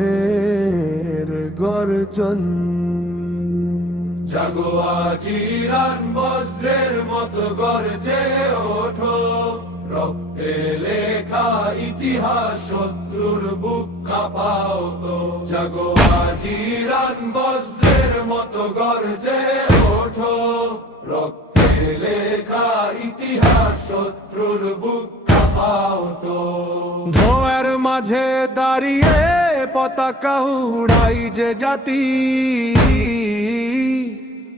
ইরানের গর্জন জাগো আজ ইরান বজ্রের মতো গর্জে ওঠো, রক্তে লেখা ইতিহাস শত্রুর বুক কাঁপাও তো। জাগো আজ ইরান বজ্রের মতো গর্জে ওঠো, রক্তে লেখা ইতিহাস শত্রুর বুক কাঁপাও তো। ধোঁয়ার মাঝে দাঁড়িয়ে পতাকা উড়াই যে জাতি,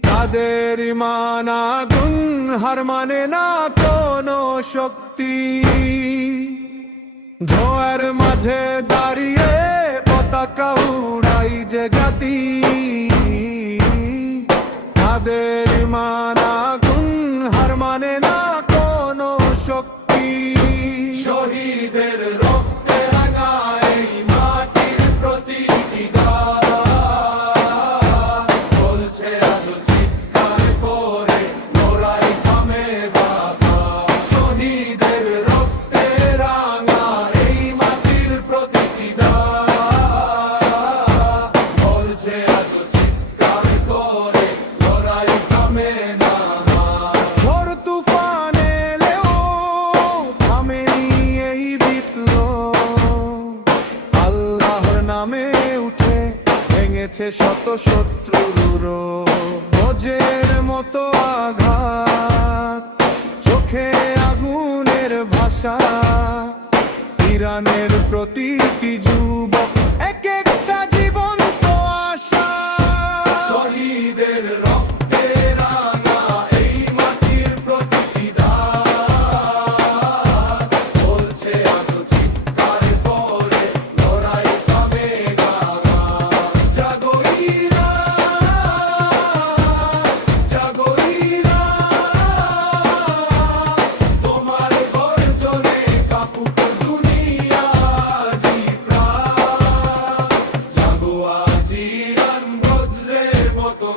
তাদের ইমান আগুন হার মানে না কোনো শক্তি। ধোঁয়ার মাঝে দাঁড়িয়ে পতাকা উড়াই যে জাতি, তাদের ইমান আগুন হার মানে না কোনো শক্তি। শহীদের রক্তে রাঙা এই মাটির প্রতিটি গান বলছে আজ চিৎকার করে, লড়াই থামে বাধা। শহীদের রক্তে রাঙা এই মাটির প্রতিটি গান বলছে আজ চিৎকার করে, লড়াই থামে না। ঝড় তুফান এলেও থামেনি এই বিপ্লব, আল্লাহর নামে উঠে ভেঙেছে শত শত্রুর বজ্রের মতো আঘাত। চোখে আগুনের ভাষা, ইরানের প্রতিটি যুবক এক একটা জীবন্ত আশা। শহীদের রক্তে রাঙা এই মাটির প্রতিটি দাগ বলছে আজ চিৎকার করে, লড়াই থামে না। জাগো ইরান, জাগো ইরান, তোমার গর্জনে কাঁপুক দুনিয়া জি প্রাণ। জাগো আজ ইরান বজ্রের মতো